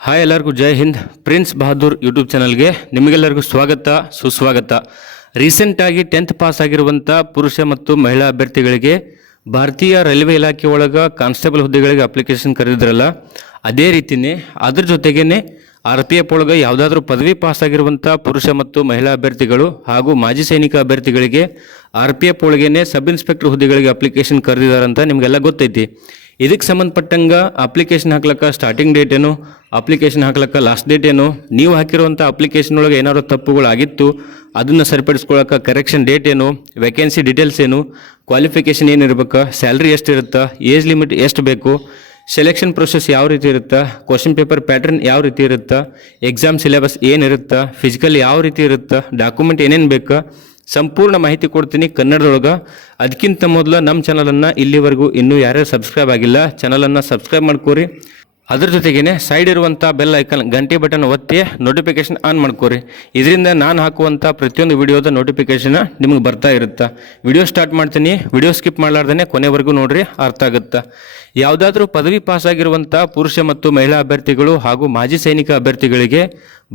Hi ಎಲ್ಲರಿಗೂ Jai Hind. Prince Bahadur YouTube ಚಾನಲ್ಗೆ ನಿಮಗೆಲ್ಲರಿಗೂ ಸ್ವಾಗತ, ಸುಸ್ವಾಗತ. ರೀಸೆಂಟಾಗಿ ಟೆಂತ್ ಪಾಸ್ ಆಗಿರುವಂಥ ಪುರುಷ ಮತ್ತು ಮಹಿಳಾ ಅಭ್ಯರ್ಥಿಗಳಿಗೆ ಭಾರತೀಯ ರೈಲ್ವೆ ಇಲಾಖೆ ಒಳಗೆ ಕಾನ್ಸ್ಟೇಬಲ್ ಹುದ್ದೆಗಳಿಗೆ ಅಪ್ಲಿಕೇಶನ್ ಕರೆದಿದ್ರಲ್ಲ, ಅದೇ ರೀತಿಯೇ ಅದ್ರ ಜೊತೆಗೇ ಆರ್ ಪಿ ಎಫ್ ಒಳಗೆ ಯಾವುದಾದ್ರೂ ಪದವಿ ಪಾಸ್ ಆಗಿರುವಂಥ ಪುರುಷ ಮತ್ತು ಮಹಿಳಾ ಅಭ್ಯರ್ಥಿಗಳು ಹಾಗೂ ಮಾಜಿ ಸೈನಿಕ ಅಭ್ಯರ್ಥಿಗಳಿಗೆ ಆರ್ ಪಿ ಎಫ್ ಒಳಗೇನೆ ಸಬ್ ಇನ್ಸ್ಪೆಕ್ಟರ್ ಹುದ್ದೆಗಳಿಗೆ ಅಪ್ಲಿಕೇಶನ್ ಕರೆದಿದ್ದಾರೆ ಅಂತ ನಿಮಗೆಲ್ಲ ಗೊತ್ತೈತಿ. ಇದಕ್ಕೆ ಸಂಬಂಧಪಟ್ಟಂಗ ಅಪ್ಲಿಕೇಶನ್ ಹಾಕ್ಲಕ್ಕ ಸ್ಟಾರ್ಟಿಂಗ್ ಡೇಟ್ ಏನು ಅಪ್ಲಿಕೇಶನ್ ಹಾಕ್ಲಕ್ಕ ಲಾಸ್ಟ್ ಡೇಟ್ ಏನು, ನೀವು ಹಾಕಿರುವಂಥ ಅಪ್ಲಿಕೇಶನ್ ಒಳಗೆ ಏನಾದ್ರು ತಪ್ಪುಗಳಾಗಿತ್ತು, ಅದನ್ನು ಸರಿಪಡಿಸ್ಕೊಳಕ್ಕೆ ಕರೆಕ್ಷನ್ ಡೇಟ್ ಏನು ವೇಕೆನ್ಸಿ ಡೀಟೇಲ್ಸ್ ಏನು ಕ್ವಾಲಿಫಿಕೇಷನ್ ಏನಿರ್ಬೇಕು ಸ್ಯಾಲ್ರಿ ಎಷ್ಟು ಇರುತ್ತೆ ಏಜ್ ಲಿಮಿಟ್ ಎಷ್ಟು ಬೇಕು ಸೆಲೆಕ್ಷನ್ ಪ್ರೊಸೆಸ್ ಯಾವ ರೀತಿ ಇರುತ್ತೆ ಕ್ವಶನ್ ಪೇಪರ್ ಪ್ಯಾಟರ್ನ್ ಯಾವ ರೀತಿ ಇರುತ್ತೆ ಎಕ್ಸಾಮ್ ಸಿಲೆಬಸ್ ಏನಿರುತ್ತೆ ಫಿಸಿಕಲ್ ಯಾವ ರೀತಿ ಇರುತ್ತೆ ಡಾಕ್ಯುಮೆಂಟ್ ಏನೇನು ಬೇಕು ಸಂಪೂರ್ಣ ಮಾಹಿತಿ ಕೊಡ್ತೀನಿ ಕನ್ನಡದೊಳಗೆ. ಅದಕ್ಕಿಂತ ಮೊದಲು ನಮ್ಮ ಚಾನಲನ್ನು ಇಲ್ಲಿವರೆಗೂ ಇನ್ನೂ ಯಾರ್ಯಾರು ಸಬ್ಸ್ಕ್ರೈಬ್ ಆಗಿಲ್ಲ ಚಾನಲನ್ನು ಸಬ್ಸ್ಕ್ರೈಬ್ ಮಾಡ್ಕೋರಿ. ಅದ್ರ ಜೊತೆಗೇನೆ ಸೈಡ್ ಇರುವಂಥ ಬೆಲ್ ಐಕನ್ ಗಂಟೆ ಬಟನ್ ಒತ್ತಿ ನೋಟಿಫಿಕೇಶನ್ ಆನ್ ಮಾಡ್ಕೋರಿ. ಇದರಿಂದ ನಾನು ಹಾಕುವಂಥ ಪ್ರತಿಯೊಂದು ವಿಡಿಯೋದ ನೋಟಿಫಿಕೇಶನ್ ನಿಮ್ಗೆ ಬರ್ತಾ ಇರುತ್ತೆ. ವಿಡಿಯೋ ಸ್ಟಾರ್ಟ್ ಮಾಡ್ತೀನಿ ವಿಡಿಯೋ ಸ್ಕಿಪ್ ಮಾಡಲಾರ್ದೇ ಕೊನೆವರೆಗೂ ನೋಡ್ರಿ ಅರ್ಥ ಆಗುತ್ತೆ. ಯಾವುದಾದ್ರೂ ಪದವಿ ಪಾಸ್ ಆಗಿರುವಂಥ ಪುರುಷ ಮತ್ತು ಮಹಿಳಾ ಅಭ್ಯರ್ಥಿಗಳು ಹಾಗೂ ಮಾಜಿ ಸೈನಿಕ ಅಭ್ಯರ್ಥಿಗಳಿಗೆ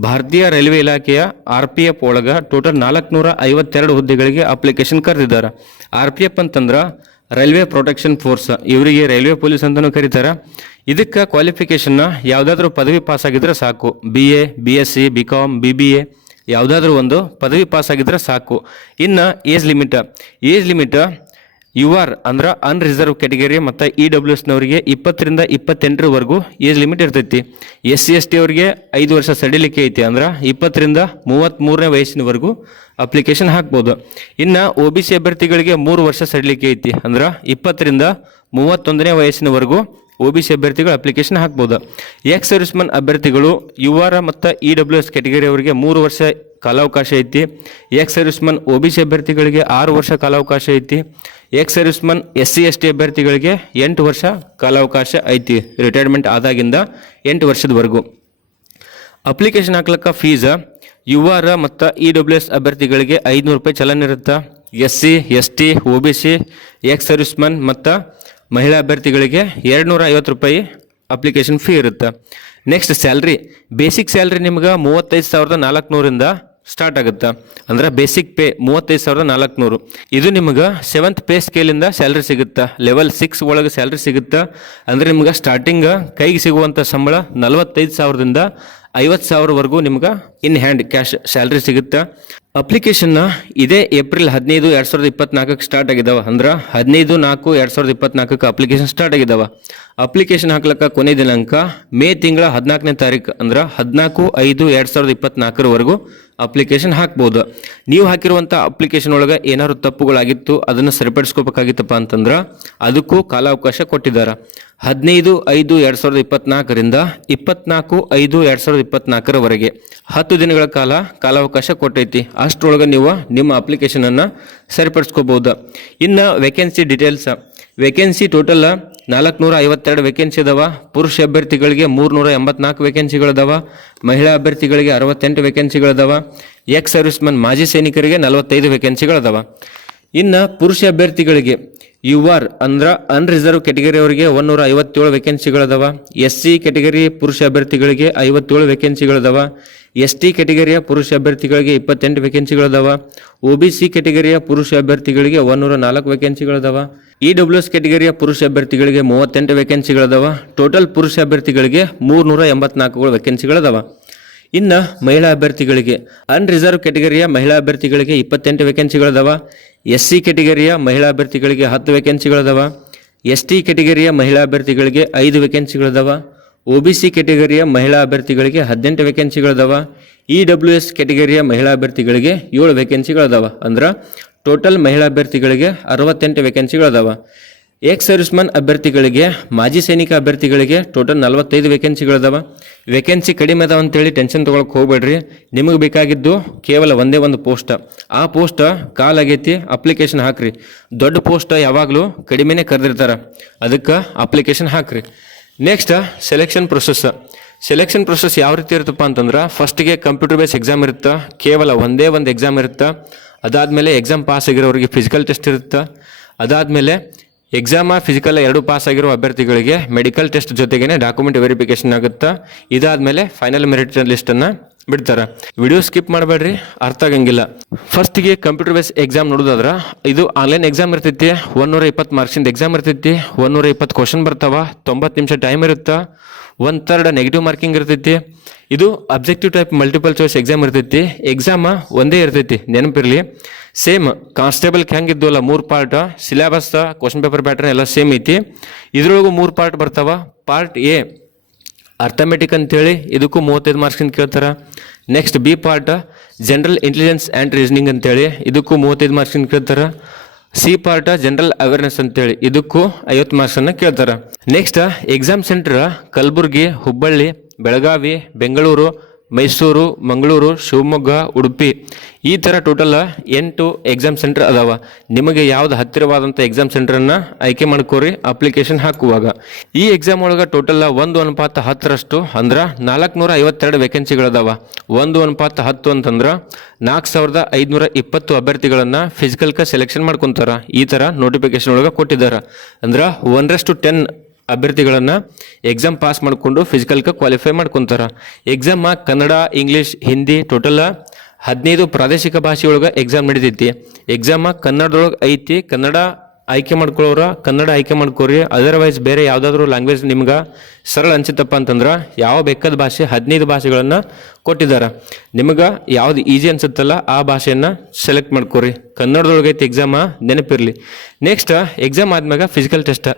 ಭಾರತೀಯ ರೈಲ್ವೆ ಇಲಾಖೆಯ ಆರ್ ಪಿ ಎಫ್ ಒಳಗೆ ಟೋಟಲ್ ನಾಲ್ಕುನೂರ ಐವತ್ತೆರಡು ಹುದ್ದೆಗಳಿಗೆ ಅಪ್ಲಿಕೇಶನ್ ಕರೆದಿದ್ದಾರೆ. ಆರ್ ಪಿ ಎಫ್ ಅಂತಂದ್ರೆ ರೈಲ್ವೆ ಪ್ರೊಟೆಕ್ಷನ್ ಫೋರ್ಸ್. ಇವರಿಗೆ ರೈಲ್ವೆ ಪೊಲೀಸ್ ಅಂತಲೂ ಕರೀತಾರೆ. ಇದಕ್ಕೆ ಕ್ವಾಲಿಫಿಕೇಷನ್ನ ಯಾವುದಾದ್ರೂ ಪದವಿ ಪಾಸ್ ಆಗಿದ್ರೆ ಸಾಕು. B A B S C B com B B A ಯಾವುದಾದ್ರೂ ಒಂದು ಪದವಿ ಪಾಸ್ ಆಗಿದ್ರೆ ಸಾಕು. ಇನ್ನು age limit age limit U R ಅಂದ್ರೆ ಅನ್ರಿಸರ್ವ್ ಕ್ಯಾಟಗರಿ ಮತ್ತು ಇ ಡಬ್ಲ್ಯೂ ಎಸ್ನವರಿಗೆ ಇಪ್ಪತ್ತರಿಂದ ಇಪ್ಪತ್ತೆಂಟರವರೆಗೂ ಏಜ್ ಲಿಮಿಟ್ ಇರ್ತೈತಿ. ಎಸ್ ಸಿ ಎಸ್ ಟಿ ಅವರಿಗೆ ಐದು ವರ್ಷ ಸಡಿಲಿಕೆ ಐತಿ ಅಂದ್ರೆ ಇಪ್ಪತ್ತರಿಂದ ಮೂವತ್ತ್ಮೂರನೇ ವಯಸ್ಸಿನವರೆಗೂ ಅಪ್ಲಿಕೇಶನ್ ಹಾಕ್ಬೋದು. ಇನ್ನು ಒ ಬಿ ಸಿ ಅಭ್ಯರ್ಥಿಗಳಿಗೆ ಮೂರು ವರ್ಷ ಸಡಿಲಿಕೆ ಐತಿ ಅಂದ್ರೆ ಇಪ್ಪತ್ತರಿಂದ ಮೂವತ್ತೊಂದನೇ ವಯಸ್ಸಿನವರೆಗೂ ಒ ಬಿ ಸಿ ಅಭ್ಯರ್ಥಿಗಳು ಅಪ್ಲಿಕೇಶನ್ ಹಾಕ್ಬೋದು. ಎಕ್ಸ್ ಸರ್ವಿಸ್ಮನ್ ಅಭ್ಯರ್ಥಿಗಳು ಯು ಆರ್ ಮತ್ತು ಇ ಡಬ್ಲ್ಯೂ ಎಸ್ ಕ್ಯಾಟಗರಿ ಅವರಿಗೆ ಮೂರು ವರ್ಷ ಕಾಲಾವಕಾಶ ಐತಿ. Ex serviceman O B C ಅಭ್ಯರ್ಥಿಗಳಿಗೆ ಆರು ವರ್ಷ ಕಾಲಾವಕಾಶ ಐತಿ. Ex serviceman S C S T ಅಭ್ಯರ್ಥಿಗಳಿಗೆ ಎಂಟು ವರ್ಷ ಕಾಲಾವಕಾಶ ಐತಿ. ರಿಟೈರ್ಮೆಂಟ್ ಆದಾಗಿಂದ ಎಂಟು ವರ್ಷದವರೆಗೂ. ಅಪ್ಲಿಕೇಶನ್ ಹಾಕ್ಲಕ್ಕ ಫೀಸ ಯು ಆರ್ ಮತ್ತು ಇ ಡಬ್ಲ್ಯೂ ಎಸ್ ಅಭ್ಯರ್ಥಿಗಳಿಗೆ ಐದುನೂರು ರೂಪಾಯಿ ಚಲನ್ ಇರುತ್ತೆ. S C S T O B C ex serviceman ಮತ್ತು ಮಹಿಳಾ ಅಭ್ಯರ್ಥಿಗಳಿಗೆ ಎರಡು ನೂರ ಐವತ್ತು ರೂಪಾಯಿ ಅಪ್ಲಿಕೇಶನ್ ಫೀ ಇರುತ್ತೆ. ನೆಕ್ಸ್ಟ್ ಸ್ಯಾಲ್ರಿ ಬೇಸಿಕ್ ಸ್ಯಾಲ್ರಿ ನಿಮ್ಗೆ ಮೂವತ್ತೈದು ಸಾವಿರದ ನಾಲ್ಕುನೂರಿಂದ ಸ್ಟಾರ್ಟ್ ಆಗುತ್ತೆ. ಅಂದ್ರೆ ಬೇಸಿಕ್ ಪೇ ಮೂವತ್ತೈದು ಸಾವಿರದ ನಾಲ್ಕುನೂರು. ಇದು ನಿಮ್ಗೆ ಸೆವೆಂತ್ ಪೇ ಸ್ಕೇಲಿಂದ ಸ್ಯಾಲ್ರಿ ಸಿಗುತ್ತೆ. ಲೆವೆಲ್ ಸಿಕ್ಸ್ ಒಳಗೆ ಸ್ಯಾಲ್ರಿ ಸಿಗುತ್ತೆ. ಅಂದರೆ ನಿಮ್ಗೆ ಸ್ಟಾರ್ಟಿಂಗ್ ಕೈಗೆ ಸಿಗುವಂಥ ಸಂಬಳ ನಲವತ್ತೈದು ಸಾವಿರದಿಂದ ಐವತ್ತು ಸಾವಿರವರೆಗೂ ನಿಮ್ಗೆ ಇನ್ ಹ್ಯಾಂಡ್ ಕ್ಯಾಶ್ ಸ್ಯಾಲ್ರಿ ಸಿಗುತ್ತೆ. ಅಪ್ಲಿಕೇಶನ್ನ ಇದೇ ಏಪ್ರಿಲ್ ಹದಿನೈದು ಎರಡು ಸಾವಿರದ ಇಪ್ಪತ್ನಾಲ್ಕಕ್ಕೆ ಸ್ಟಾರ್ಟ್ ಆಗಿದ್ದಾವೆ ಅಂದ್ರೆ ಹದಿನೈದು ನಾಲ್ಕು ಎರಡು ಸಾವಿರದ ಇಪ್ಪತ್ನಾಲ್ಕಕ್ಕೆ ಅಪ್ಲಿಕೇಶನ್ ಸ್ಟಾರ್ಟ್ ಆಗಿದ್ದಾವೆ ಅಪ್ಲಿಕೇಶನ್ ಹಾಕ್ಲಕ್ಕ ಕೊನೆ ದಿನಾಂಕ ಮೇ ತಿಂಗಳ ಹದಿನಾಲ್ಕನೇ ತಾರೀಕು. ಅಂದ್ರೆ ಹದಿನಾಲ್ಕು ಐದು ಎರಡು ಸಾವಿರದ ಇಪ್ಪತ್ನಾಲ್ಕರವರೆಗೂ ಅಪ್ಲಿಕೇಶನ್ ಹಾಕ್ಬೋದು. ನೀವು ಹಾಕಿರುವಂಥ ಅಪ್ಲಿಕೇಶನ್ ಒಳಗೆ ಏನಾದ್ರು ತಪ್ಪುಗಳಾಗಿತ್ತು, ಅದನ್ನು ಸರಿಪಡಿಸ್ಕೋಬೇಕಾಗಿತ್ತಪ್ಪ ಅಂತಂದ್ರೆ ಅದಕ್ಕೂ ಕಾಲಾವಕಾಶ ಕೊಟ್ಟಿದ್ದಾರೆ. ಹದಿನೈದು ಐದು ಎರಡು ಸಾವಿರದ ಇಪ್ಪತ್ನಾಲ್ಕರಿಂದ ಇಪ್ಪತ್ನಾಲ್ಕು ಐದು ಎರಡು ಸಾವಿರದ ಇಪ್ಪತ್ನಾಲ್ಕರವರೆಗೆ ಹತ್ತು ದಿನಗಳ ಕಾಲ ಕಾಲಾವಕಾಶ ಕೊಟ್ಟೈತಿ. ಅಷ್ಟರೊಳಗೆ ನೀವು ನಿಮ್ಮ ಅಪ್ಲಿಕೇಶನನ್ನು ಸರಿಪಡಿಸ್ಕೋಬೋದು. ಇನ್ನು ವೇಕೆನ್ಸಿ ಡೀಟೇಲ್ಸ್ ವೇಕೆನ್ಸಿ ಟೋಟಲ್ ನಾಲ್ಕುನೂರ ಐವತ್ತೆರಡು ವೇಕೆನ್ಸಿ ಅದಾವ. ಪುರುಷ ಅಭ್ಯರ್ಥಿಗಳಿಗೆ ಮೂರ್ನೂರ ಎಂಬತ್ನಾಲ್ಕು ವೇಕೆನ್ಸಿಗಳದಾವ ಮಹಿಳಾ ಅಭ್ಯರ್ಥಿಗಳಿಗೆ ಅರವತ್ತೆಂಟು ವೇಕೆನ್ಸಿಗಳದಾವ ಎಕ್ಸ್ ಸರ್ವಿಸ್ಮನ್ ಮಾಜಿ ಸೈನಿಕರಿಗೆ ನಲವತ್ತೈದು ವೇಕೆನ್ಸಿಗಳದಾವ ಇನ್ನು ಪುರುಷ ಅಭ್ಯರ್ಥಿಗಳಿಗೆ ಯು ಆರ್ ಅಂದ್ರೆ ಅನ್ರಿಸರ್ವ್ ಕೆಟಗರಿ ಅವರಿಗೆ ಒಂದೂರ ಐವತ್ತೇಳು ವೇಕೆನ್ಸಿಗಳದಾವ ಎಸ್ ಸಿ ಕೆಟಗರಿ ಪುರುಷ ಅಭ್ಯರ್ಥಿಗಳಿಗೆ ಐವತ್ತೇಳು ವೇಕೆನ್ಸಿಗಳದಾವ ಎಸ್ ಟಿ ಕೆಟಗರಿಯ ಪುರುಷ ಅಭ್ಯರ್ಥಿಗಳಿಗೆ ಇಪ್ಪತ್ತೆಂಟು ವೇಕೆನ್ಸಿಗಳದಾವ ಒ ಬಿ ಸಿ ಕೆಟಗರಿಯ ಪುರುಷ ಅಭ್ಯರ್ಥಿಗಳಿಗೆ ಒಂದೂರ ನಾಲ್ಕು ವೇಕೆನ್ಸಿಗಳದಾವ ಇ ಡಬ್ಲ್ಯೂ ಎಸ್ ಕೆಟಗರಿಯ ಪುರುಷ ಅಭ್ಯರ್ಥಿಗಳಿಗೆ ಮೂವತ್ತೆಂಟು ವೇಕೆನ್ಸಿಗಳದಾವ ಟೋಟಲ್ ಪುರುಷ ಅಭ್ಯರ್ಥಿಗಳಿಗೆ ಮೂರ್ನೂರ ಎಂಬತ್ನಾಲ್ಕು ವೇಕೆನ್ಸಿಗಳದಾವ ಇನ್ನು ಮಹಿಳಾ ಅಭ್ಯರ್ಥಿಗಳಿಗೆ ಅನ್ರಿಸರ್ವ್ ಕೆಟಗರಿಯ ಮಹಿಳಾ ಅಭ್ಯರ್ಥಿಗಳಿಗೆ ಇಪ್ಪತ್ತೆಂಟು ವೇಕೆನ್ಸಿಗಳದಾವ ಎಸ್ ಸಿ ಕೆಟಗರಿಯ ಮಹಿಳಾ ಅಭ್ಯರ್ಥಿಗಳಿಗೆ ಹತ್ತು ವೇಕೆನ್ಸಿಗಳದಾವ ಎಸ್ ಟಿ ಕೆಟಗರಿಯ ಮಹಿಳಾ ಅಭ್ಯರ್ಥಿಗಳಿಗೆ ಐದು ವೇಕೆನ್ಸಿಗಳದಾವ ಒ ಬಿ ಸಿ ಕೆಟಗರಿಯ ಮಹಿಳಾ ಅಭ್ಯರ್ಥಿಗಳಿಗೆ ಹದಿನೆಂಟು ವೇಕೆನ್ಸಿಗಳದಾವ ಇ ಡಬ್ಲ್ಯೂ ಎಸ್ ಕೆಟಗರಿಯ ಮಹಿಳಾ ಅಭ್ಯರ್ಥಿಗಳಿಗೆ ಏಳು ವೇಕೆನ್ಸಿಗಳದಾವ ಅಂದ್ರೆ ಟೋಟಲ್ ಮಹಿಳಾ ಅಭ್ಯರ್ಥಿಗಳಿಗೆ ಅರವತ್ತೆಂಟು ವೇಕೆನ್ಸಿಗಳದಾವ ಎಕ್ಸ್ ಸರ್ವಿಸ್ಮನ್ ಅಭ್ಯರ್ಥಿಗಳಿಗೆ, ಮಾಜಿ ಸೈನಿಕ ಅಭ್ಯರ್ಥಿಗಳಿಗೆ ಟೋಟಲ್ ನಲವತ್ತೈದು ವೇಕೆನ್ಸಿಗಳಿದಾವೆ ವೇಕೆನ್ಸಿ ಕಡಿಮೆ ಅದಾವ ಅಂತೇಳಿ ಟೆನ್ಷನ್ ತೊಗೊಳಕ್ಕೆ ಹೋಗ್ಬೇಡ್ರಿ. ನಿಮಗೆ ಬೇಕಾಗಿದ್ದು ಕೇವಲ ಒಂದೇ ಒಂದು ಪೋಸ್ಟ್ ಆ ಪೋಸ್ಟ್ ಆಗೈತಿ ಅಪ್ಲಿಕೇಶನ್ ಹಾಕ್ರಿ. ದೊಡ್ಡ ಪೋಸ್ಟ್ ಯಾವಾಗಲೂ ಕಡಿಮೆನೇ ಕರೆದಿರ್ತಾರೆ. ಅದಕ್ಕೆ ಅಪ್ಲಿಕೇಶನ್ ಹಾಕ್ರಿ. Next selection process selection process ಯಾವ ರೀತಿ ಇರುತ್ತಪ್ಪ ಅಂತಂದ್ರೆ ಫಸ್ಟಿಗೆ ಕಂಪ್ಯೂಟರ್ ಬೇಸ್ ಎಕ್ಸಾಮ್ ಇರುತ್ತೆ, ಕೇವಲ ಒಂದೇ ಒಂದು ಎಕ್ಸಾಮ್ ಇರುತ್ತೆ. ಅದಾದಮೇಲೆ ಎಕ್ಸಾಮ್ ಪಾಸ್ ಆಗಿರೋರಿಗೆ ಫಿಸಿಕಲ್ ಟೆಸ್ಟ್ ಇರುತ್ತೆ. ಅದಾದಮೇಲೆ ಎಕ್ಸಾಮ ಫಿಸಿಕಲ್ ಎರಡು ಪಾಸ್ ಆಗಿರೋ ಅಭ್ಯರ್ಥಿಗಳಿಗೆ ಮೆಡಿಕಲ್ ಟೆಸ್ಟ್ ಜೊತೆಗೇನೆ ಡಾಕ್ಯುಮೆಂಟ್ ವೆರಿಫಿಕೇಶನ್ ಆಗುತ್ತಾ? ಇದಾದ್ಮೇಲೆ ಫೈನಲ್ ಮೆರಿಟ್ ಲಿಸ್ಟನ್ನು ಬಿಡ್ತಾರೆ. ವಿಡಿಯೋ ಸ್ಕಿಪ್ ಮಾಡಬೇಡ್ರಿ, ಅರ್ಥ ಆಗಂಗಿಲ್ಲ. ಫಸ್ಟಿಗೆ ಕಂಪ್ಯೂಟರ್ ಬೇಸ್ ಎಕ್ಸಾಮ್ ನೋಡೋದಾದ್ರ, ಇದು ಆನ್ಲೈನ್ ಎಕ್ಸಾಮ್ ಇರ್ತೈತಿ ಒಂದೂರ ಇಪ್ಪತ್ತು ಮಾರ್ಕ್ಸಿಂದ ಎಕ್ಸಾಮ್ ಇರ್ತೈತಿ ಒಂದೂರ ಇಪ್ಪತ್ತು ಕ್ವಶನ್ ಬರ್ತಾವ, ತೊಂಬತ್ತು ನಿಮಿಷ ಟೈಮ್ ಇರುತ್ತಾ? ಒನ್ ಥರ್ಡ್ ನೆಗೆಟಿವ್ ಮಾರ್ಕಿಂಗ್ ಇರ್ತೈತಿ. ಇದು objective type multiple choice exam ಇರ್ತೈತಿ. ಎಕ್ಸಾಮ ಒಂದೇ ಇರ್ತೈತಿ, ನೆನಪಿರಲಿ. ಸೇಮ್ ಕಾನ್ಸ್ಟೇಬಲ್ಗೆ ಹೆಂಗಿದ್ವಲ್ಲ ಮೂರು part syllabus question paper pattern ಎಲ್ಲ ಸೇಮ್ ಐತಿ. ಇದ್ರೊಳಗೂ ಮೂರು ಪಾರ್ಟ್ ಬರ್ತಾವ. ಪಾರ್ಟ್ ಎ ಅರ್ಥಮೆಟಿಕ್ ಅಂತೇಳಿ, ಇದಕ್ಕೂ ಮೂವತ್ತೈದು ಮಾರ್ಕ್ಸಿಂದ ಕೇಳ್ತಾರೆ. Next B part general intelligence and reasoning ಅಂತೇಳಿ, ಇದಕ್ಕೂ ಮೂವತ್ತೈದು ಮಾರ್ಕ್ಸಿಂದ ಕೇಳ್ತಾರೆ. ಸಿ ಪಾರ್ಟ್ ಜನರಲ್ ಅವೇರ್ನೆಸ್ ಅಂತೇಳಿ. ಇದಕ್ಕೂ ಐವತ್ತು ಮಾರ್ಕ್ಸನ್ನು ಕೇಳ್ತಾರೆ. Next exam center Kalaburagi, Hubballi, Belagavi, Bengaluru Mysuru, Mangaluru, Shivamogga, Udupi. ಈ ಥರ ಟೋಟಲ್ ಎಂಟು ಎಕ್ಸಾಮ್ ಸೆಂಟರ್ ಅದಾವ. ನಿಮಗೆ ಯಾವ್ದು ಹತ್ತಿರವಾದಂಥ ಎಕ್ಸಾಮ್ ಸೆಂಟರನ್ನು ಆಯ್ಕೆ ಮಾಡ್ಕೋರಿ ಅಪ್ಲಿಕೇಶನ್ ಹಾಕುವಾಗ. ಈ ಎಕ್ಸಾಮ್ ಒಳಗೆ ಟೋಟಲ್ ಒಂದು ಅನುಪಾತ ಹತ್ತರಷ್ಟು ಅಂದ್ರೆ ನಾಲ್ಕುನೂರ ಐವತ್ತೆರಡು ವೇಕೆನ್ಸಿಗಳದಾವ ಒಂದು ಅನುಪಾತ ಹತ್ತು ಅಂತಂದ್ರೆ ನಾಲ್ಕು ಸಾವಿರದ ಐದುನೂರ ಇಪ್ಪತ್ತು ಅಭ್ಯರ್ಥಿಗಳನ್ನು ಫಿಸಿಕಲ್ಗೆ ಸೆಲೆಕ್ಷನ್ ಮಾಡ್ಕೊತಾರ. ಈ ಥರ ನೋಟಿಫಿಕೇಶನ್ ಒಳಗೆ ಕೊಟ್ಟಿದ್ದಾರೆ ಅಂದ್ರೆ ಒನ್ರಷ್ಟು ಟೆನ್ ಅಭ್ಯರ್ಥಿಗಳನ್ನು ಎಕ್ಸಾಮ್ ಪಾಸ್ ಮಾಡಿಕೊಂಡು ಫಿಸಿಕಲ್ಗೆ ಕ್ವಾಲಿಫೈ ಮಾಡ್ಕೊತಾರೆ. Exam Kannada English Hindi total ಹದಿನೈದು ಪ್ರಾದೇಶಿಕ ಭಾಷೆಯೊಳಗೆ ಎಕ್ಸಾಮ್ ನಡೀತೈತಿ. ಎಕ್ಸಾಮ ಕನ್ನಡದೊಳಗೆ ಐತಿ, ಕನ್ನಡ ಆಯ್ಕೆ ಮಾಡ್ಕೊಳ್ಳೋರ ಕನ್ನಡ ಆಯ್ಕೆ ಮಾಡ್ಕೊರಿ ಅದರ್ವೈಸ್ ಬೇರೆ ಯಾವುದಾದ್ರೂ ಲ್ಯಾಂಗ್ವೇಜ್ ನಿಮ್ಗೆ ಸರಳ ಅನ್ಸಿತ್ತಪ್ಪ ಅಂತಂದ್ರೆ ಯಾವ ಬೇಕಾದ ಭಾಷೆ ಹದಿನೈದು ಭಾಷೆಗಳನ್ನು ಕೊಟ್ಟಿದ್ದಾರೆ. ನಿಮಗೆ ಯಾವ್ದು ಈಜಿ ಅನ್ಸುತ್ತಲ್ಲ ಆ ಭಾಷೆಯನ್ನು ಸೆಲೆಕ್ಟ್ ಮಾಡ್ಕೊರಿ. ಕನ್ನಡದೊಳಗೈತೆ ಎಕ್ಸಾಮ ನೆನಪಿರಲಿ. ನೆಕ್ಸ್ಟ್ ಎಕ್ಸಾಮ್ ಆದ್ಮ್ಯಾಗ ಫಿಸಿಕಲ್ ಟೆಸ್ಟ್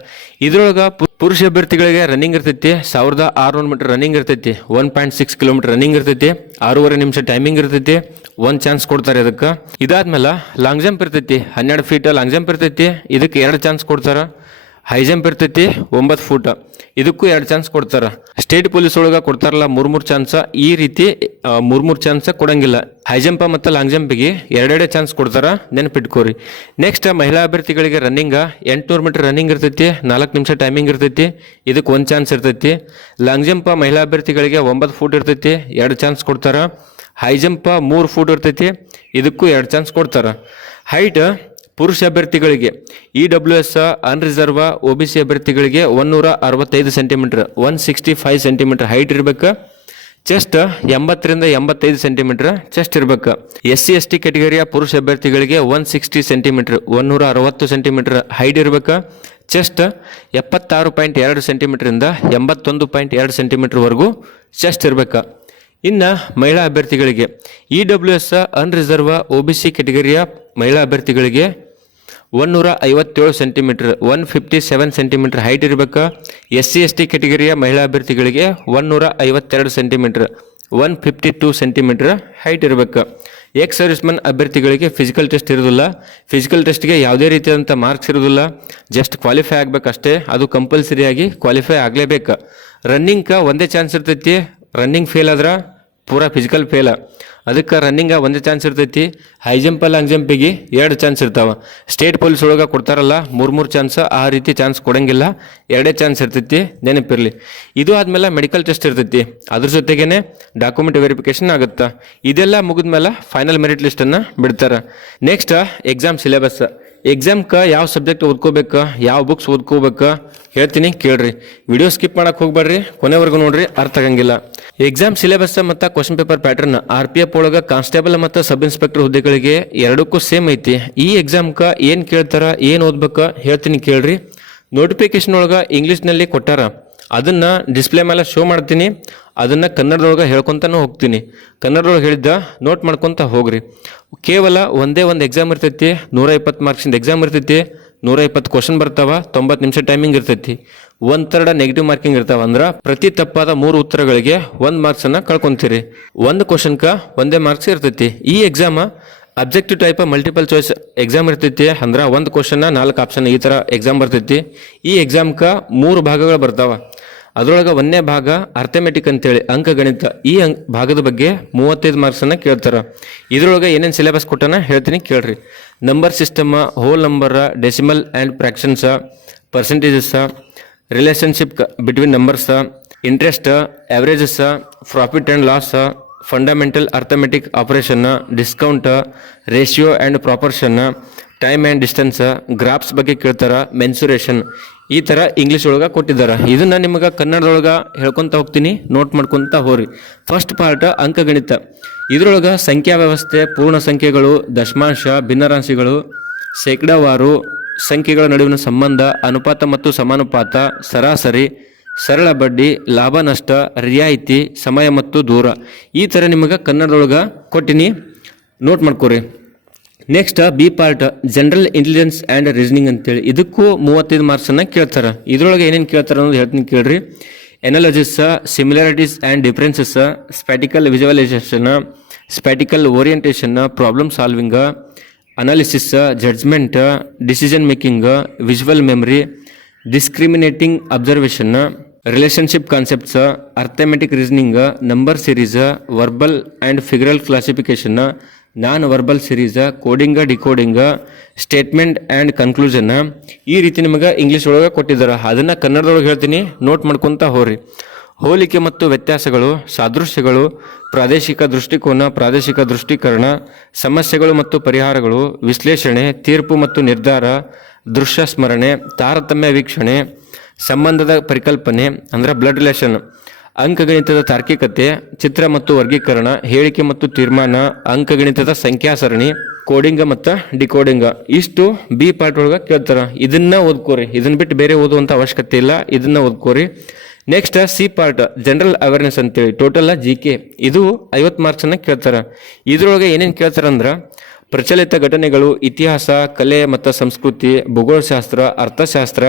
ಇದ್ರೊಳಗೆ ಪುರುಷ ಅಭ್ಯರ್ಥಿಗಳಿಗೆ ರನ್ನಿಂಗ್ ಇರ್ತೈತಿ, ಸಾವಿರದ ಆರುನೂರು ಮೀಟರ್ ರನ್ನಿಂಗ್ ಇರ್ತೈತಿ one point six kilometer running ಇರ್ತೈತಿ, ಆರೂವರೆ ನಿಮಿಷ ಟೈಮಿಂಗ್ ಇರ್ತೈತಿ ಒಂದು ಚಾನ್ಸ್ ಕೊಡ್ತಾರೆ ಅದಕ್ಕೆ ಇದಾದ್ಮೇಲೆ ಲಾಂಗ್ ಜಂಪ್ ಇರ್ತೈತಿ, ಹನ್ನೆರಡು ಫೀಟ್ ಲಾಂಗ್ ಜಂಪ್ ಇರ್ತೈತಿ, ಇದಕ್ಕೆ ಎರಡು ಚಾನ್ಸ್ ಕೊಡ್ತಾರೆ. ಹೈ ಜಂಪ್ ಇರ್ತೈತಿ, ಒಂಬತ್ತು ಫೂಟ್. ಇದಕ್ಕೂ ಎರಡು ಚಾನ್ಸ್ ಕೊಡ್ತಾರ. ಸ್ಟೇಟ್ ಪೊಲೀಸ್ ಒಳಗೆ ಕೊಡ್ತಾರಲ್ಲ ಮೂರ್ ಮೂರ್ ಚಾನ್ಸ್ ಈ ರೀತಿ ಮೂರು ಮೂರ್ ಚಾನ್ಸ್ ಕೊಡಂಗಿಲ್ಲ. ಹೈ ಜಂಪ್ ಮತ್ತು ಲಾಂಗ್ ಜಂಪಿಗೆ ಎರಡೆರಡೇ ಚಾನ್ಸ್ ಕೊಡ್ತಾರ, ನೆನಪಿಟ್ಕೋರಿ. ನೆಕ್ಸ್ಟ್ ಮಹಿಳಾ ಅಭ್ಯರ್ಥಿಗಳಿಗೆ ರನ್ನಿಂಗ್ ಎಂಟುನೂರು ಮೀಟರ್ ರನ್ನಿಂಗ್ ಇರ್ತೈತಿ, ನಾಲ್ಕು ನಿಮಿಷ ಟೈಮಿಂಗ್ ಇರ್ತೈತಿ, ಇದಕ್ಕೆ ಒಂದು ಚಾನ್ಸ್ ಇರ್ತೈತಿ. ಲಾಂಗ್ ಜಂಪ್ ಮಹಿಳಾ ಅಭ್ಯರ್ಥಿಗಳಿಗೆ ಒಂಬತ್ತು ಫೂಟ್ ಇರ್ತೈತಿ, ಎರಡು ಚಾನ್ಸ್ ಕೊಡ್ತಾರ. ಹೈ ಜಂಪ್ ಮೂರು ಫೂಟ್ ಇರ್ತೈತಿ, ಇದಕ್ಕೂ ಎರಡು ಚಾನ್ಸ್ ಕೊಡ್ತಾರ. ಹೈಟ್ ಪುರುಷ ಅಭ್ಯರ್ಥಿಗಳಿಗೆ E W S unreserved O B C ಅಭ್ಯರ್ಥಿಗಳಿಗೆ ಒನ್ನೂರ ಅರವತ್ತೈದು centimeter one sixty five centimeter height ಇರಬೇಕು. ಚೆಸ್ಟ್ ಎಂಬತ್ತರಿಂದ ಎಂಬತ್ತೈದು ಸೆಂಟಿಮೀಟರ್ ಚೆಸ್ಟ್ ಇರಬೇಕು. ಎಸ್ ಸಿ ಎಸ್ ಟಿ ಕೆಟಗರಿಯ ಪುರುಷ ಅಭ್ಯರ್ಥಿಗಳಿಗೆ ಒನ್ ಸಿಕ್ಸ್ಟಿ ಸೆಂಟಿಮೀಟರ್ ಒನ್ನೂರ ಅರವತ್ತು ಸೆಂಟಿಮೀಟರ್ ಹೈಟ್ ಇರಬೇಕು. ಚೆಸ್ಟ್ ಎಪ್ಪತ್ತಾರು ಪಾಯಿಂಟ್ ಎರಡು ಸೆಂಟಿಮೀಟರಿಂದ ಎಂಬತ್ತೊಂದು ಪಾಯಿಂಟ್ ಎರಡು ಸೆಂಟಿಮೀಟ್ರ್ವರೆಗೂ ಚೆಸ್ಟ್ ಇರಬೇಕು. ಇನ್ನು ಮಹಿಳಾ ಅಭ್ಯರ್ಥಿಗಳಿಗೆ E W S unreserve O B C ಕೆಟಗರಿಯ ಮಹಿಳಾ ಅಭ್ಯರ್ಥಿಗಳಿಗೆ ಒನ್ನೂರ ಐವತ್ತೇಳು centimetre one fifty seven centimetre height ಇರಬೇಕು. ಎಸ್ ಸಿ ಎಸ್ ಟಿ ಕೆಟಗರಿಯ ಮಹಿಳಾ ಅಭ್ಯರ್ಥಿಗಳಿಗೆ ಒನ್ನೂರ ಐವತ್ತೆರಡು centimetre one fifty two centimetre height ಇರಬೇಕು. ಎಕ್ಸ್ ಸರ್ವಿಸ್ಮನ್ ಅಭ್ಯರ್ಥಿಗಳಿಗೆ ಫಿಸಿಕಲ್ ಟೆಸ್ಟ್ ಇರೋದಿಲ್ಲ. ಫಿಸಿಕಲ್ ಟೆಸ್ಟ್ಗೆ ಯಾವುದೇ ರೀತಿಯಾದಂಥ ಮಾರ್ಕ್ಸ್ ಇರೋದಿಲ್ಲ. ಜಸ್ಟ್ ಕ್ವಾಲಿಫೈ ಆಗಬೇಕಷ್ಟೇ. ಅದು ಕಂಪಲ್ಸರಿಯಾಗಿ ಕ್ವಾಲಿಫೈ ಆಗಲೇಬೇಕು. ರನ್ನಿಂಗ್ಗೆ ಒಂದೇ ಚಾನ್ಸ್ ಇರ್ತೈತಿ. ರನ್ನಿಂಗ್ ಫೇಲ್ ಆದ್ರೆ ಪೂರಾ ಫಿಸಿಕಲ್ ಫೇಲ ಅದಕ್ಕೆ ರನ್ನಿಂಗ ಒಂದೇ ಚಾನ್ಸ್ ಇರ್ತೈತಿ. ಹೈ ಜಂಪ್ ಲಾಂಗ್ ಜಂಪಿಗೆ ಎರಡು ಚಾನ್ಸ್ ಇರ್ತಾವ. ಸ್ಟೇಟ್ ಪೊಲೀಸ್ ಒಳಗೆ ಕೊಡ್ತಾರಲ್ಲ, ಮೂರು ಮೂರು ಚಾನ್ಸ್ ಆ ರೀತಿ ಚಾನ್ಸ್ ಕೊಡಂಗಿಲ್ಲ. ಎರಡೇ ಚಾನ್ಸ್ ಇರ್ತೈತಿ, ನೆನಪಿರಲಿ. ಇದು ಆದ್ಮೇಲೆ ಮೆಡಿಕಲ್ ಟೆಸ್ಟ್ ಇರ್ತೈತಿ. ಅದ್ರ ಜೊತೆಗೇನೆ ಡಾಕ್ಯುಮೆಂಟ್ ವೆರಿಫಿಕೇಶನ್ ಆಗುತ್ತೆ. ಇದೆಲ್ಲ ಮುಗಿದ್ಮೇಲೆ ಫೈನಲ್ ಮೆರಿಟ್ ಲಿಸ್ಟನ್ನು ಬಿಡ್ತಾರೆ. ನೆಕ್ಸ್ಟ್ ಎಕ್ಸಾಮ್ ಸಿಲೆಬಸ್ ಎಕ್ಸಾಮ್ಗೆ ಯಾವ ಸಬ್ಜೆಕ್ಟ್ ಓದ್ಕೋಬೇಕು, ಯಾವ ಬುಕ್ಸ್ ಓದ್ಕೋಬೇಕು ಹೇಳ್ತೀನಿ ಕೇಳ್ರಿ. ವಿಡಿಯೋ ಸ್ಕಿಪ್ ಮಾಡಕ್ಕೆ ಹೋಗ್ಬೇಡ್ರಿ ಕೊನೆವರೆಗೂ ನೋಡ್ರಿ ಅರ್ಥ ಆಗಂಗಿಲ್ಲ. ಎಕ್ಸಾಮ್ ಸಿಲೆಬಸ್ ಮತ್ತು question paper pattern R P F ಒಳಗೆ ಕಾನ್ಸ್ಟೇಬಲ್ ಮತ್ತು ಸಬ್ ಇನ್ಸ್ಪೆಕ್ಟರ್ ಹುದ್ದೆಗಳಿಗೆ ಎರಡಕ್ಕೂ ಸೇಮ್ ಐತಿ. ಈ ಎಕ್ಸಾಮ್ಗೆ ಏನು ಕೇಳ್ತಾರ, ಏನು ಓದ್ಬೇಕು ಹೇಳ್ತೀನಿ ಕೇಳ್ರಿ. ನೋಟಿಫಿಕೇಶನ್ ಒಳಗೆ ಇಂಗ್ಲೀಷ್ನಲ್ಲಿ ಕೊಟ್ಟಾರ. ಅದನ್ನು ಡಿಸ್ಪ್ಲೇ ಮೇಲೆ ಶೋ ಮಾಡ್ತೀನಿ. ಅದನ್ನು ಕನ್ನಡದೊಳಗೆ ಹೇಳ್ಕೊತಾನು ಹೋಗ್ತೀನಿ. ಕನ್ನಡದೊಳಗೆ ಹೇಳಿದ್ದ ನೋಟ್ ಮಾಡ್ಕೊತ ಹೋಗ್ರಿ. ಕೇವಲ ಒಂದೇ ಒಂದು ಎಕ್ಸಾಮ್ ಇರ್ತೈತಿ ನೂರ ಇಪ್ಪತ್ತು ಮಾರ್ಕ್ಸಿಂದ ಎಕ್ಸಾಮ್ ಇರ್ತೈತಿ ನೂರ ಇಪ್ಪತ್ತು ಕ್ವಶನ್ ಬರ್ತಾವ, ತೊಂಬತ್ತು ನಿಮಿಷ ಟೈಮಿಂಗ್ ಇರ್ತೈತಿ. ಒಂದು ತರಡ ನೆಗೆಟಿವ್ ಮಾರ್ಕಿಂಗ್ ಇರ್ತಾವ ಅಂದ್ರೆ ಪ್ರತಿ ತಪ್ಪಾದ ಮೂರು ಉತ್ತರಗಳಿಗೆ ಒಂದು ಮಾರ್ಕ್ಸನ್ನು ಕಳ್ಕೊತೀರಿ. ಒಂದು ಕ್ವಶನ್ಕ ಒಂದೇ ಮಾರ್ಕ್ಸ್ ಇರ್ತೈತಿ. ಈ exam objective type multiple choice exam ಇರ್ತೈತಿ ಅಂದ್ರೆ ಒಂದು ಕ್ವಶನ್ನ ನಾಲ್ಕು ಆಪ್ಷನ್ ಈ ಥರ ಎಕ್ಸಾಮ್ ಬರ್ತೈತಿ. ಈ ಎಕ್ಸಾಮ್ಕ ಮೂರು ಭಾಗಗಳು ಬರ್ತಾವ. ಅದರೊಳಗೆ ಒಂದನೇ ಭಾಗ ಅರ್ಥಮೆಟಿಕ್ ಅಂತೇಳಿ ಅಂಕಗಣಿತ ಈ ಅಂಕ್ ಭಾಗದ ಬಗ್ಗೆ ಮೂವತ್ತೈದು ಮಾರ್ಕ್ಸನ್ನು ಕೇಳ್ತಾರೆ. ಇದರೊಳಗೆ ಏನೇನು ಸಿಲೆಬಸ್ ಕೊಟ್ಟಾನ ಹೇಳ್ತೀನಿ, ಕೇಳ್ರಿ. Number system whole number decimal and fractions percentages relationship between numbers interest averages profit and loss fundamental arithmetic operations discount ratio and proportion time and distance graphs ಬಗ್ಗೆ ಕೇಳ್ತಾರೆ ಮೆನ್ಸುರೇಷನ್ ಈ ಥರ ಇಂಗ್ಲೀಷ್ ಒಳಗೆ ಕೊಟ್ಟಿದ್ದಾರೆ. ಇದನ್ನು ನಿಮಗೆ ಕನ್ನಡದೊಳಗೆ ಹೇಳ್ಕೊತ ಹೋಗ್ತೀನಿ. ನೋಟ್ ಮಾಡ್ಕೊತ ಹೋರಿ ಫಸ್ಟ್ ಪಾರ್ಟ್ ಅಂಕಗಣಿತ. ಇದರೊಳಗೆ ಸಂಖ್ಯಾ ವ್ಯವಸ್ಥೆ, ಪೂರ್ಣ ಸಂಖ್ಯೆಗಳು, ದಶಮಾಂಶ, ಭಿನ್ನರಾಶಿಗಳು, ಶೇಕಡಾವಾರು, ಸಂಖ್ಯೆಗಳ ನಡುವಿನ ಸಂಬಂಧ, ಅನುಪಾತ ಮತ್ತು ಸಮಾನುಪಾತ, ಸರಾಸರಿ, ಸರಳ ಬಡ್ಡಿ, ಲಾಭ ನಷ್ಟ, ರಿಯಾಯಿತಿ, ಸಮಯ ಮತ್ತು ದೂರ. ಈ ಥರ ನಿಮಗೆ ಕನ್ನಡದೊಳಗೆ ಕೊಟ್ಟಿನಿ. ನೋಟ್ ಮಾಡ್ಕೊರಿ. Next B part general intelligence and reasoning ಅಂತೇಳಿ. ಇದಕ್ಕೂ ಮೂವತ್ತೈದು ಮಾರ್ಕ್ಸನ್ನು ಕೇಳ್ತಾರೆ. ಇದ್ರೊಳಗೆ ಏನೇನು ಕೇಳ್ತಾರೆ ಅನ್ನೋದು ಹೇಳ್ತೀನಿ ಕೇಳ್ರಿ. Analogies similarities and differences spatial visualization spatial orientation problem solving analysis judgement decision making visual memory discriminating observation relationship concepts arithmetic reasoning number series verbal and figural classification non verbal series coding decoding statement and conclusion ಈ ರೀತಿ ನಿಮಗೆ English ಒಳಗೆ ಕೊಟ್ಟಿದ್ದಾರೆ. ಅದನ್ನು ಕನ್ನಡದೊಳಗೆ ಹೇಳ್ತೀನಿ. Note ಮಾಡ್ಕೊತ ಹೋರಿ ಹೋಲಿಕೆ ಮತ್ತು ವ್ಯತ್ಯಾಸಗಳು, ಸಾದೃಶ್ಯಗಳು, ಪ್ರಾದೇಶಿಕ ದೃಷ್ಟಿಕೋನ, ಪ್ರಾದೇಶಿಕ ದೃಷ್ಟೀಕರಣ, ಸಮಸ್ಯೆಗಳು ಮತ್ತು ಪರಿಹಾರಗಳು, ವಿಶ್ಲೇಷಣೆ, ತೀರ್ಪು ಮತ್ತು ನಿರ್ಧಾರ, ದೃಶ್ಯ ಸ್ಮರಣೆ, ತಾರತಮ್ಯ ವೀಕ್ಷಣೆ, ಸಂಬಂಧದ ಪರಿಕಲ್ಪನೆ, ಅಂದರೆ ಬ್ಲಡ್ ರಿಲೇಷನ್ ಅಂಕಗಣಿತದ ತಾರ್ಕಿಕತೆ, ಚಿತ್ರ ಮತ್ತು ವರ್ಗೀಕರಣ, ಹೇಳಿಕೆ ಮತ್ತು ತೀರ್ಮಾನ, ಅಂಕಗಣಿತದ ಸಂಖ್ಯಾ ಸರಣಿ ಕೋಡಿಂಗ ಮತ್ತು ಡಿಕೋಡಿಂಗ. ಇಷ್ಟು ಬಿ ಪಾರ್ಟ್ ಒಳಗೆ ಕೇಳ್ತಾರೆ. ಇದನ್ನ ಓದ್ಕೋರಿ. ಇದನ್ನ ಬಿಟ್ಟು ಬೇರೆ ಓದುವಂಥ ಅವಶ್ಯಕತೆ ಇಲ್ಲ. ಇದನ್ನ ಓದ್ಕೋರಿ. Next C part general awareness ಅಂತೇಳಿ. ಟೋಟಲ್ ಜಿ ಕೆ ಇದು ಐವತ್ತು ಮಾರ್ಕ್ಸನ್ನು ಕೇಳ್ತಾರೆ. ಇದರೊಳಗೆ ಏನೇನು ಕೇಳ್ತಾರಂದ್ರೆ ಪ್ರಚಲಿತ ಘಟನೆಗಳು, ಇತಿಹಾಸ, ಕಲೆ ಮತ್ತು ಸಂಸ್ಕೃತಿ, ಭೂಗೋಳಶಾಸ್ತ್ರ, ಅರ್ಥಶಾಸ್ತ್ರ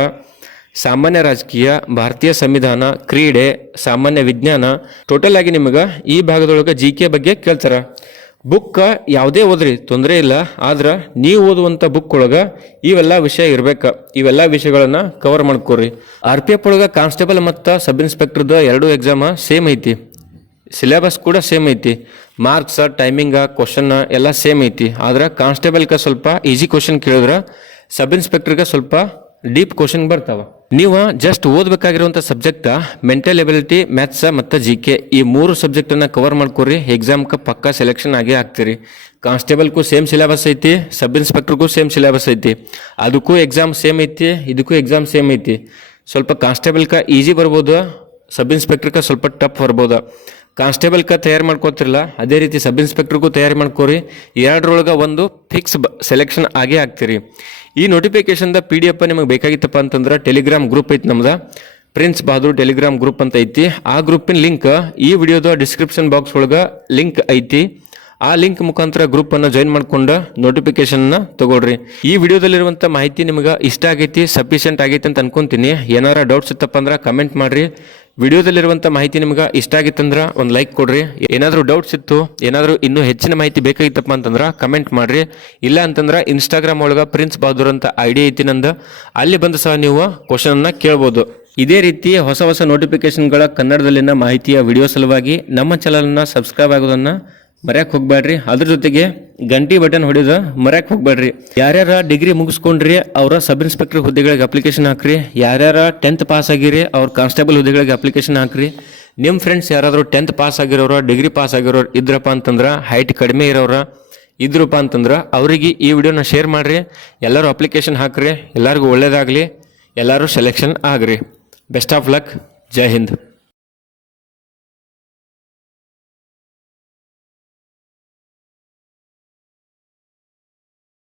ಸಾಮಾನ್ಯ ರಾಜಕೀಯ, ಭಾರತೀಯ ಸಂವಿಧಾನ, ಕ್ರೀಡೆ, ಸಾಮಾನ್ಯ ವಿಜ್ಞಾನ ಟೋಟಲ್ ಆಗಿ ನಿಮಗೆ ಈ ಭಾಗದೊಳಗೆ ಜಿ ಕೆ ಬಗ್ಗೆ ಕೇಳ್ತಾರೆ. ಬುಕ್ ಯಾವುದೇ ಓದ್ರಿ, ತೊಂದರೆ ಇಲ್ಲ, ಆದ್ರೆ ನೀವು ಓದುವಂಥ ಬುಕ್ ಒಳಗೆ ಇವೆಲ್ಲ ವಿಷಯ ಇರಬೇಕು. ಇವೆಲ್ಲ ವಿಷಯಗಳನ್ನ ಕವರ್ ಮಾಡ್ಕೋರಿ. ಆರ್ ಪಿ ಎಫ್ ಒಳಗೆ ಕಾನ್ಸ್ಟೇಬಲ್ ಮತ್ತು ಸಬ್ ಇನ್ಸ್ಪೆಕ್ಟರ್ದು ಎರಡು ಎಕ್ಸಾಮ ಸೇಮ್ ಐತಿ. ಸಿಲೆಬಸ್ ಕೂಡ ಸೇಮ್ ಐತಿ. ಮಾರ್ಕ್ಸ ಟೈಮಿಂಗ ಕ್ವಶನ್ ಎಲ್ಲ ಸೇಮ್ ಐತಿ. ಆದ್ರೆ ಕಾನ್ಸ್ಟೇಬಲ್ಗೆ ಸ್ವಲ್ಪ ಈಸಿ ಕ್ವಶನ್ ಕೇಳಿದ್ರೆ ಸಬ್ ಇನ್ಸ್ಪೆಕ್ಟರ್ಗೆ ಸ್ವಲ್ಪ ಡೀಪ್ ಕ್ವಶನ್ ಬರ್ತಾವ. ನೀವು ಜಸ್ಟ್ ಓದಬೇಕಾಗಿರುವಂಥ ಸಬ್ಜೆಕ್ಟ್ ಮೆಂಟಲ್ ಎಬಿಲಿಟಿ ಮ್ಯಾಥ್ಸ್ ಮತ್ತು ಜಿ ಕೆ ಈ ಮೂರು ಸಬ್ಜೆಕ್ಟನ್ನು ಕವರ್ ಮಾಡ್ಕೊರಿ. ಎಕ್ಸಾಮ್ಗೆ ಪಕ್ಕಾ ಸೆಲೆಕ್ಷನ್ ಆಗೇ ಆಗ್ತೀರಿ. ಕಾನ್ಸ್ಟೇಬಲ್ಗೂ ಸೇಮ್ ಸಿಲೆಬಸ್ ಐತಿ ಸಬ್ ಇನ್ಸ್ಪೆಕ್ಟರ್ಗೂ ಸೇಮ್ ಸಿಲೆಬಸ್ ಐತಿ. ಅದಕ್ಕೂ ಎಕ್ಸಾಮ್ ಸೇಮ್ ಐತಿ, ಇದಕ್ಕೂ ಎಕ್ಸಾಮ್ ಸೇಮ್ ಐತಿ. ಸ್ವಲ್ಪ ಕಾನ್ಸ್ಟೇಬಲ್ಗೆ ಈಸಿ ಬರ್ಬೋದು ಸಬ್ ಇನ್ಸ್ಪೆಕ್ಟರ್ಗೆ ಸ್ವಲ್ಪ ಟಫ್ ಬರ್ಬೋದು. ಕಾನ್ಸ್ಟೇಬಲ್ಗೆ ತಯಾರು ಮಾಡ್ಕೋತಿರಲ್ಲ, ಅದೇ ರೀತಿ ಸಬ್ ಇನ್ಸ್ಪೆಕ್ಟರ್ಗೂ ತಯಾರಿ ಮಾಡ್ಕೋರಿ. ಎರಡರೊಳಗೆ ಒಂದು ಫಿಕ್ಸ್ ಸೆಲೆಕ್ಷನ್ ಆಗೇ ಆಗ್ತೀರಿ. ಈ ನೋಟಿಫಿಕೇಶನ್ದ ಪಿ ಡಿ ಎಫ್ ನಿಮಗೆ ಬೇಕಾಗಿತ್ತಪ್ಪ ಅಂತಂದ್ರೆ ಟೆಲಿಗ್ರಾಮ್ ಗ್ರೂಪ್ ಐತಿ ನಮ್ದು. ಪ್ರಿನ್ಸ್ ಬಹದ್ದೂರ್ ಟೆಲಿಗ್ರಾಮ್ ಗ್ರೂಪ್ ಅಂತ ಐತಿ. ಆ ಗ್ರೂಪಿನ ಲಿಂಕ್ ಈ ವಿಡಿಯೋದ ಡಿಸ್ಕ್ರಿಪ್ಷನ್ ಬಾಕ್ಸ್ ಒಳಗೆ ಲಿಂಕ್ ಐತಿ. ಆ ಲಿಂಕ್ ಮುಖಾಂತರ ಗ್ರೂಪನ್ನು ಜಾಯಿನ್ ಮಾಡ್ಕೊಂಡು ನೋಟಿಫಿಕೇಶನ್ನ ತಗೊಳ್ರಿ. ಈ ವಿಡಿಯೋದಲ್ಲಿರುವಂಥ ಮಾಹಿತಿ ನಿಮಗೆ ಇಷ್ಟ ಆಗೈತಿ, ಸಫಿಷಿಯಂಟ್ ಆಗೈತಿ ಅಂತ ಅನ್ಕೊಂತೀನಿ. ಏನಾರ ಡೌಟ್ಸ್ ಇತ್ತಪ್ಪ ಅಂದ್ರೆ ಕಮೆಂಟ್ ಮಾಡ್ರಿ. ವಿಡಿಯೋದಲ್ಲಿರುವಂಥ ಮಾಹಿತಿ ನಿಮ್ಗೆ ಇಷ್ಟ ಆಗಿತ್ತಂದ್ರೆ ಒಂದು ಲೈಕ್ ಕೊಡ್ರಿ. ಏನಾದರೂ ಡೌಟ್ಸ್ ಇತ್ತು, ಏನಾದರೂ ಇನ್ನೂ ಹೆಚ್ಚಿನ ಮಾಹಿತಿ ಬೇಕಾಗಿತ್ತಪ್ಪ ಅಂತಂದ್ರೆ ಕಮೆಂಟ್ ಮಾಡ್ರಿ. ಇಲ್ಲ ಅಂತಂದ್ರೆ ಇನ್ಸ್ಟಾಗ್ರಾಮ್ ಒಳಗೆ ಪ್ರಿನ್ಸ್ ಬಹದ್ದೂರ್ ಅಂತ ಐಡಿಯಾ ಐತಿ ನಂದು, ಅಲ್ಲಿ ಬಂದು ಸಹ ನೀವು ಕ್ವಶನನ್ನು ಕೇಳ್ಬೋದು. ಇದೇ ರೀತಿ ಹೊಸ ಹೊಸ ನೋಟಿಫಿಕೇಶನ್ಗಳ ಕನ್ನಡದಲ್ಲಿನ ಮಾಹಿತಿಯ ವಿಡಿಯೋ ಸಲುವಾಗಿ ನಮ್ಮ ಚಾನಲ್ನ ಸಬ್ಸ್ಕ್ರೈಬ್ ಆಗೋದನ್ನು ಮರ್ಯಾಕ್ ಹೋಗ್ಬೇಡ್ರಿ. ಅದ್ರ ಜೊತೆಗೆ ಗಂಟಿ ಬಟನ್ ಹೊಡೆದ ಮರ್ಯಾಕೆ ಹೋಗ್ಬೇಡ್ರಿ. ಯಾರ್ಯಾರ ಡಿಗ್ರಿ ಮುಗಿಸ್ಕೊಂಡ್ರಿ, ಅವರ ಸಬ್ ಇನ್ಸ್ಪೆಕ್ಟರ್ ಹುದ್ದೆಗಳಿಗೆ ಅಪ್ಲಿಕೇಶನ್ ಹಾಕ್ರಿ. ಯಾರ್ಯಾರ ಟೆಂತ್ ಪಾಸ್ ಆಗಿರಿ, ಅವ್ರ ಕಾನ್ಸ್ಟೇಬಲ್ ಹುದ್ದೆಗಳಿಗೆ ಅಪ್ಲಿಕೇಶನ್ ಹಾಕ್ರಿ. ನಿಮ್ಮ ಫ್ರೆಂಡ್ಸ್ ಯಾರಾದರೂ ಟೆಂತ್ ಪಾಸ್ ಆಗಿರೋರು ಡಿಗ್ರಿ ಪಾಸ್ ಆಗಿರೋರು ಇದ್ರಪ್ಪ ಅಂತಂದ್ರೆ ಹೈಟ್ ಕಡಿಮೆ ಇರೋರ ಇದ್ರಪ್ಪ ಅಂತಂದ್ರೆ, ಅವರಿಗೆ ಈ ವಿಡಿಯೋನ ಶೇರ್ ಮಾಡಿರಿ. ಎಲ್ಲರೂ ಅಪ್ಲಿಕೇಶನ್ ಹಾಕ್ರಿ. ಎಲ್ಲರಿಗೂ ಒಳ್ಳೇದಾಗಲಿ. ಎಲ್ಲರೂ selection agri. Best of luck Jai Hind.